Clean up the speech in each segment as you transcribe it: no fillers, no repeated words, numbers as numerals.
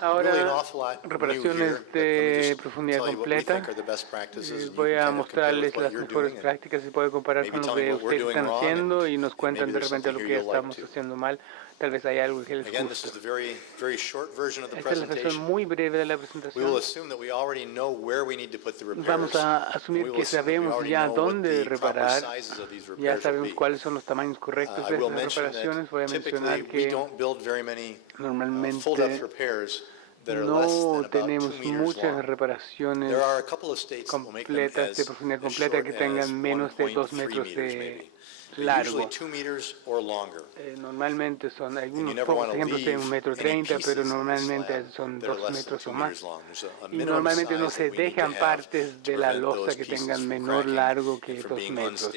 Ahora, reparaciones de profundidad completa. Voy a mostrarles las mejores prácticas y puedo comparar con lo que ustedes están haciendo y nos cuentan de repente lo que estamos haciendo mal. Tal vez hay algo que les guste. Esta es la versión muy breve de la presentación. Vamos a asumir que sabemos ya dónde reparar, ya sabemos cuáles son los tamaños correctos de estas reparaciones. Voy a mencionar que normalmente no tenemos muchas reparaciones completas de profundidad completa que tengan menos de 2 metros de largo. Normalmente son algunos pocos ejemplos de 1,30 m, pero normalmente son 2 metros o más. Y normalmente no se dejan partes de la losa que tengan menor largo que 2 metros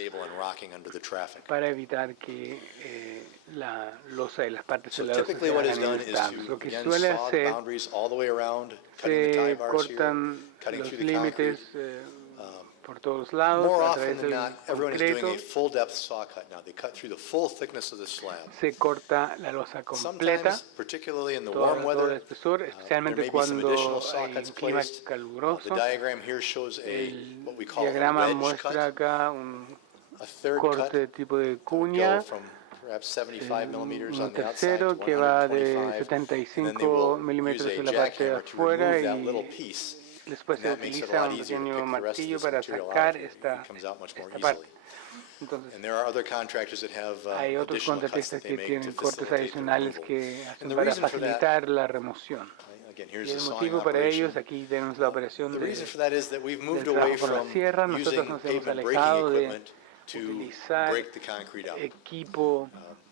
para evitar que la losa y las partes de la losa se hagan inestables. Lo que suele hacer, se cortan los límites por todos lados a través del concreto. Se corta la losa completa, todo el espesor, especialmente cuando hay un clima caluroso. El diagrama muestra acá un corte de tipo de cuña, un tercero que va de 75 milímetros en la parte de afuera y después se utiliza un pequeño martillo para sacar esta parte. Entonces, hay otros contratistas que tienen cortes adicionales que hacen para facilitar la remoción. Y el motivo para ellos, aquí tenemos la operación del trabajo con la sierra. Nosotros nos hemos alejado de utilizar equipo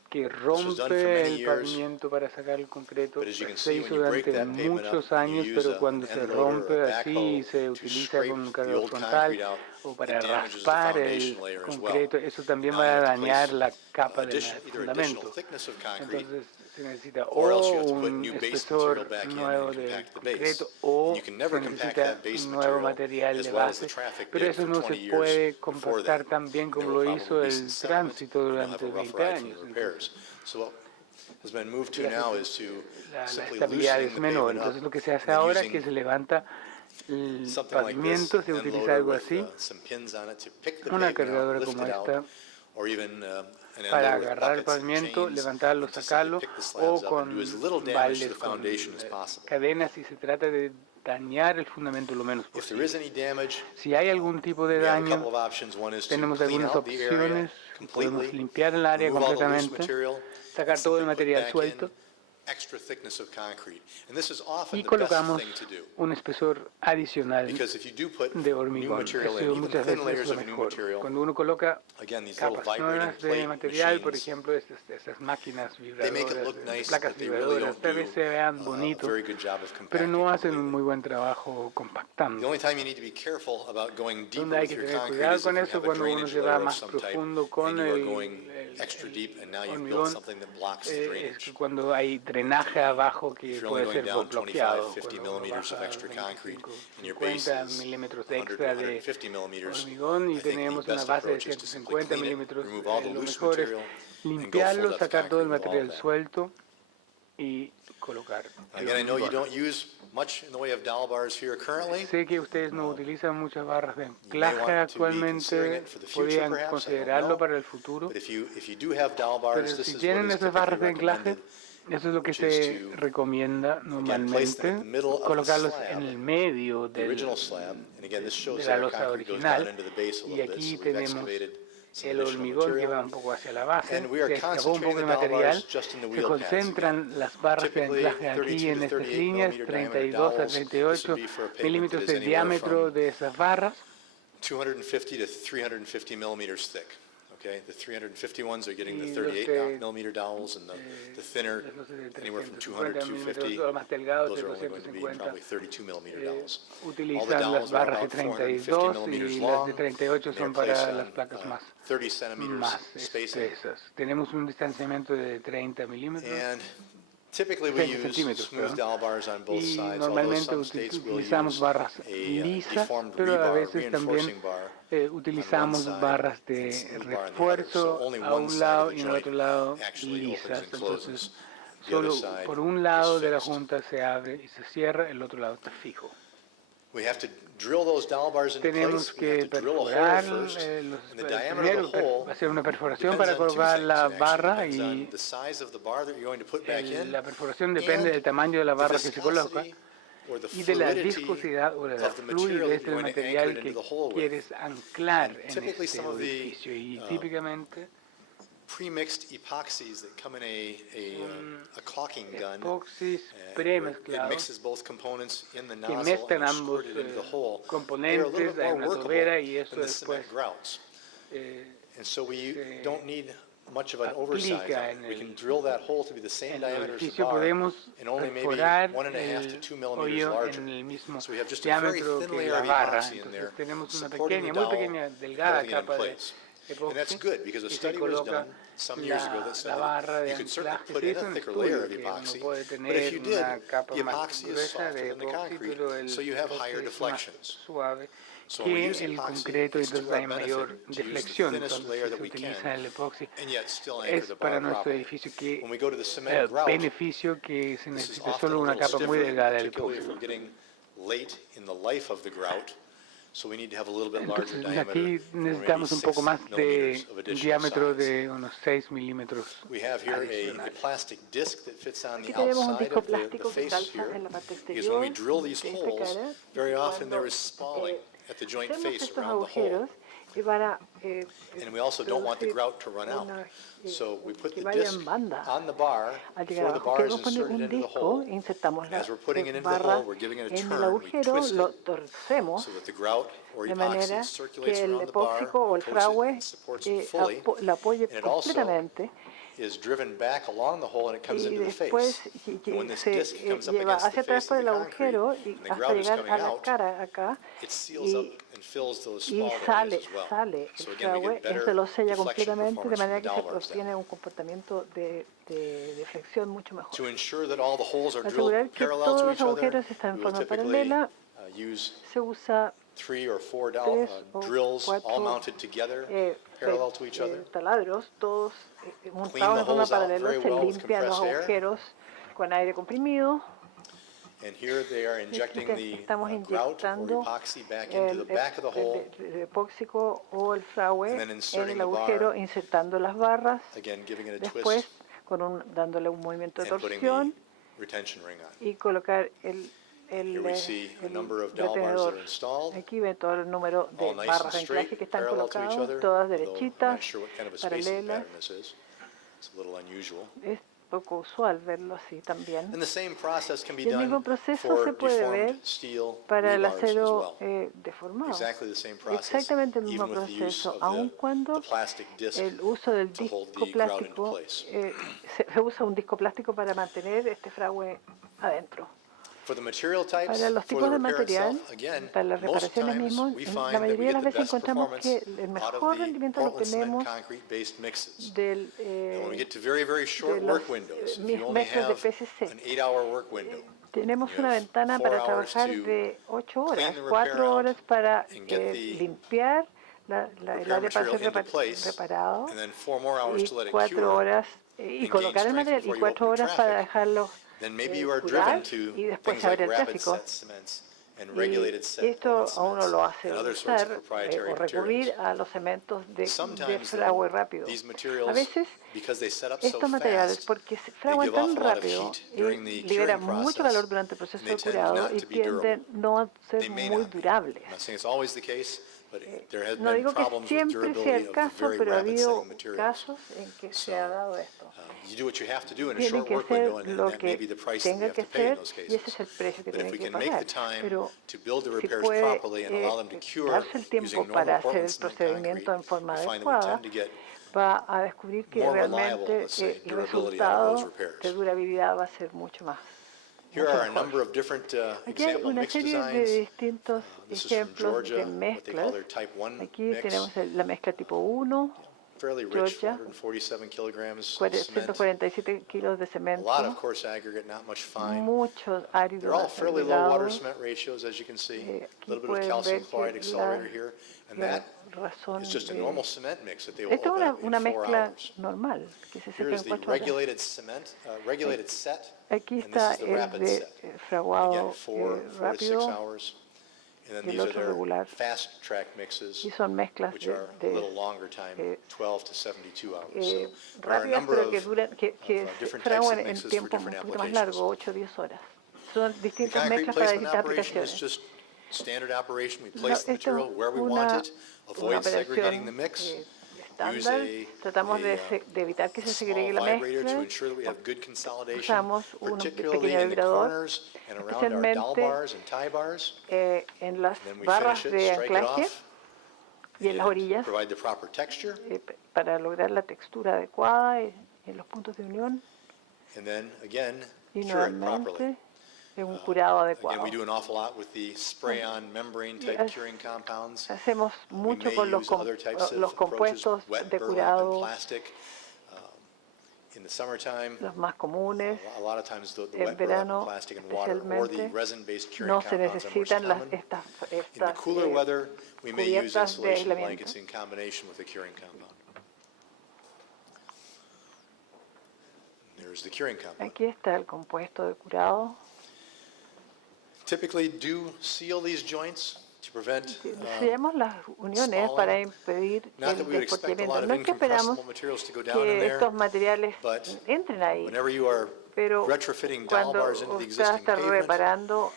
que rompe el pavimento para sacar el concreto. Se hizo durante muchos años, pero cuando se rompe así, se utiliza con un cargador frontal o para raspar el concreto, eso también va a dañar la capa del fundamento. Entonces se necesita o un espesor nuevo de concreto o se necesita un nuevo material de base, pero eso no se puede compactar tan bien como lo hizo el tránsito durante 20 años. La estabilidad es menor, entonces lo que se hace ahora es que se levanta el pavimento, se utiliza algo así, una cargadora como esta, para agarrar el pavimento, levantarlo, sacarlo, o con baldes, con cadenas, si se trata de dañar el fundamento lo menos posible. Si hay algún tipo de daño, tenemos algunas opciones. Podemos limpiar el área completamente, sacar todo el material suelto y colocamos un espesor adicional de hormigón. Eso muchas veces es lo mejor. Cuando uno coloca capas nuevas de material, por ejemplo, estas máquinas vibradoras, placas vibradoras, tal vez se vean bonitos, pero no hacen un muy buen trabajo compactando. Donde hay que tener cuidado con eso cuando uno se va más profundo con el hormigón, es que cuando hay drenaje abajo que puede ser bloqueado, cuando baja 50 milímetros extra de hormigón y tenemos una base de 150 milímetros, lo mejor es limpiarlo, sacar todo el material suelto y colocar el hormigón. Sé que ustedes no utilizan muchas barras de anclaje actualmente, podrían considerarlo para el futuro, pero si tienen esas barras de anclaje, eso es lo que se recomienda normalmente, colocarlos en el medio de la losa original. Y aquí tenemos el hormigón que va un poco hacia la base, se escapó un poco de material, se concentran las barras de anclaje aquí en estas líneas, 32 a 38 milímetros de diámetro de esas barras. 250 to 350 millimeters thick. Okay, the 350 ones are getting the 38 millimeter dowels, and the thinner, anywhere from 200 to 250. Those are only going to be probably 32 millimeter dowels. Utilizan las barras de 32 y las de 38 son para las placas más espesas. Tenemos un distanciamiento de 30 milímetros. Typically we use smooth dowel bars on both sides, normalmente utilizamos barras lisas, pero a veces también utilizamos barras de refuerzo a un lado y en el otro lado lisas. Entonces The other Solo side por un lado is de la fixed. junta se abre y se cierra, el otro lado está fijo. We have to drill those dowel bars into Tenemos place. We have que to drill a hole perforar first. los, And the diameter of primero the hole hacer una perforación depends para on two colgar things. la It actually barra depends on y the size of the bar that you're going to put back in la perforación depende and del tamaño de la the barra que se coloca viscosity or the y de la fluidity viscosidad o de la of the material that fluidez you're del going to anchor material it into que the hole with. quieres anclar And en typically este some of the, orificio. Y típicamente pre-mixed epoxies that come in a caulking gun. epoxis It premezclados mixes both components in the que nozzle mezclan and ambos squirt it into the hole. They're a little componentes bit en more una tobera workable y eso than the después cement grouts. And so we se don't need much of an oversize on aplica it. en We el- can drill that hole to be the same en el diameter as the orificio bar podemos and only maybe perforar 1.5 to 2 el millimeters hoyo larger. en el mismo So we have just a very diámetro thin que layer la of barra. epoxy in there Entonces tenemos una supporting pequeña, the muy dowel, pequeña, delgada holding it in capa de place. And that's epoxi good because a y se study was coloca done some years ago that la said barra that de you could certainly anclaje. put Se in hizo a un thicker layer of estudio que uno epoxy, puede but if tener you did, una capa the más epoxy is gruesa softer de than the epoxi, concrete, pero el so you have higher epoxi es más deflections. suave So when we que use el epoxy, concreto y it's to entonces our hay mayor benefit to use the deflexión. thinnest Entonces layer si that se we can utiliza el epoxi and yet still anchor es the para bar nuestro properly. edificio que When we go to the cement grout, beneficio que se this is necesita often solo a una little capa muy stiffer, delgada del particularly epoxi. if we're getting late in the life of the grout. So we need to have a little bit larger Entonces diameter, aquí maybe necesitamos un 6 poco más de millimeters of additional diámetro size. de unos 6 milímetros We have here a adicionales. plastic disc that fits on Aquí the tenemos un outside disco of the plástico que face calza here. en la parte Because when we exterior drill these de esta holes, cara, very often cuando there is spalling at the joint hacemos face estos around the hole. agujeros y para And we also don't want the producir grout to run out. una, So we put que the vaya disc en banda. on the bar Al before llegar the abajo bar is queremos poner inserted un into the disco, hole. insertamos And la as we're putting it into the barra hole, we're giving it a en el turn. We agujero, twist lo it torcemos so that the grout or de epoxy manera circulates que el around the bar, epóxico o el coats it, fragüe and supports it fully. la apoye And it also completamente is driven back along the hole and it comes y into the después face. And when this se disc comes up lleva against the hacia atrás face por of el the concrete agujero and y the hasta grout is llegar coming a la out, cara acá it seals up and fills those y spalled sale, areas as well. sale So el again, we fragüe, get better esto lo sella deflection completamente de performance from manera the que se dowel bars then. obtiene un comportamiento de deflexión mucho mejor. To ensure that all the holes are Para drilled asegurar que parallel todos to los each other, agujeros están en we will forma typically paralela, use se usa 3 or 4 tres o drills all cuatro mounted together parallel to each other. taladros, todos montados the de forma holes out paralela, very se well with limpian los compressed air. agujeros con aire comprimido. And here they are injecting the Estamos grout or inyectando epoxy back into the back of the hole, el epóxico o el fragüe and then en inserting el the agujero, bar, insertando las barras, again giving it a después twist dándole un movimiento de and putting torsión the retention ring on. y colocar el Here we see a number of dowel bars that retenedor. are installed, Aquí ven todo el número de all nice barras and de straight, anclaje que están parallel to each colocadas, other, todas although I'm derechitas, not sure what kind of a spacing paralelas. pattern this is. It's a little unusual. Es poco usual verlo así también. And the same process can be Y el mismo done proceso for se puede ver deformed steel para el rebars as acero well. deformado. Exactly the same process, Exactamente el mismo even with the use proceso, of aun the cuando plastic disc el uso del to hold disco the grout into plástico, place. se usa un disco plástico para mantener este fragüe adentro. For the material types, Para los for tipos the de repair material, itself, again, para las most reparaciones times mismos, we en find la that we mayoría de get las the veces best encontramos performance que el out mejor of the rendimiento lo Portland cement obtenemos concrete-based mixes. del, And when we get to very, very short de los work windows, if you only mezclas de have PCC. an 8-hour work window, Tenemos you una have ventana 4 para hours trabajar to de 8 clean horas, the repair 4 out horas para and get the limpiar el repair área para material ser into place, reparado and then 4 more hours y to let it 4 cure, horas y gain colocar el strength material y before you 4 open the horas para traffic. dejarlo then maybe you are curar driven to y después things se like abre el rapid tráfico. set cements and Y regulated set esto Portland a uno cements lo hace and other sorts usar of proprietary o recurrir materials. a los cementos de Sometimes, fragüe though, rápido. these A materials, veces because they set up so estos materiales, fast, porque se they fraguan give off tan a lot of rápido heat y during the liberan curing mucho process, calor durante el proceso and they de tend curado not y to be durable. tienden no a ser They may muy not be. durables. I'm not saying it's always the case, but there has No been digo que problems with siempre sea durability el of caso, very pero ha rapid habido setting materials. casos en que se ha dado esto. You do what you have to do in a Tienen short que work hacer window, and lo that may be que the price that you tenga have que to pay in hacer those y ese cases. es el precio que But if tienen we que can make the pagar. time Pero to build the si repairs puede properly and allow them to cure darse el tiempo using para normal hacer el Portland cement procedimiento concrete, en forma we find that we adecuada, tend to get va a descubrir que more reliable, realmente let's say, el durability out of resultado those repairs. de durabilidad va a ser mucho más. Here mucho are a mejor. number of different Aquí hay example una mix serie de designs. distintos This is from ejemplos Georgia, de what they call mezclas. their Type 1 Aquí mix. tenemos la mezcla tipo 1, fairly rich, Georgia, 447 kilograms of cement. 147 kilos de A cemento, lot of coarse aggregate, not much fine. muchos They're all áridos fairly low water acelerados. cement ratios, as you can see. A Aquí little bit of pueden calcium ver chloride que accelerator here. And la that razón is just a de... normal cement mix that they will Esta es hold that una in 4 mezcla hours. normal que se Here seca is en the 4 horas. regulated cement, regulated set, Aquí and this está is the el rapid de set. Again, fraguado 4 to 6 rápido hours. And then y el these are otro their regular. fast track mixes, Y son mezclas which are a little longer time, 12 to 72 hours. So there are a rápidas, number pero of que se different types fraguan of en mixes for tiempo un different poquito más applications. largo, 8 o 10 horas. Son The distintas concrete mezclas para placement distintas operation is aplicaciones. just standard operation. We place the Esto material where we es want it, una avoid segregating operación the mix. estándar. Tratamos de evitar que se segregue la Vibrator to mezcla. ensure that we have good consolidation, Usamos un particularly pequeño in the vibrador, corners and around our dowel especialmente bars and tie bars. en las Then we barras finish it, de strike it anclaje off, y en las and orillas provide the proper texture. Para lograr la textura adecuada en los puntos de unión And then again, y cure it properly. nuevamente en un curado Again, adecuado. we do an awful lot with the spray-on membrane type curing compounds. Hacemos We mucho may con use other types los of approaches, compuestos wet de burlap and curado, plastic. In the summertime, los más comunes. a lot of times the En wet burlap and verano, plastic and water or the especialmente, resin-based curing no se compounds are more necesitan common. estas In the cooler weather, we may use cubiertas de insulation aislamiento. blankets in combination with the curing compound. There's the curing compound. Aquí está el compuesto de curado. Typically do seal these joints to prevent Sellamos las uniones spalling. para impedir Not el that we would expect a lot despotriamiento. of No es que esperamos incompressible materials to go down in que there, estos materiales but entren ahí, whenever you are pero retrofitting dowel cuando bars into the usted va a existing estar pavement, reparando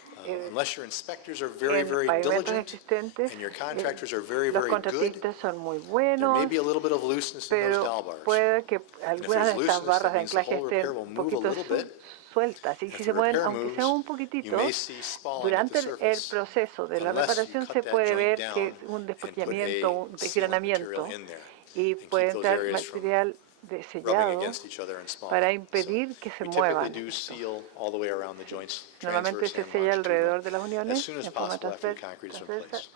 unless your inspectors are very, en very pavimentos diligent existentes, and your contractors are very, los very good, contratistas son muy there buenos, may be a little bit of looseness in those pero dowel bars. puede que And if algunas there's de estas looseness, barras that de means the anclaje whole estén repair will un move a poquito little bit. sueltas, y If si the se mueven, repair aunque moves, sea un you poquitito, may see spalling at the durante el surface, proceso de la unless you reparación cut se that puede joint ver down que and un put despotriamiento, un a sealant desgranamiento, material in there y and keep puede those entrar areas from material rubbing sellado against each other and spalling. para impedir que se We typically muevan. do seal all the way around the joints, Normalmente transverse se and sella alrededor de las longitudinal, uniones as soon as en forma possible after the concrete is in transversa place.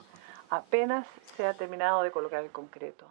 apenas se ha terminado de colocar el concreto.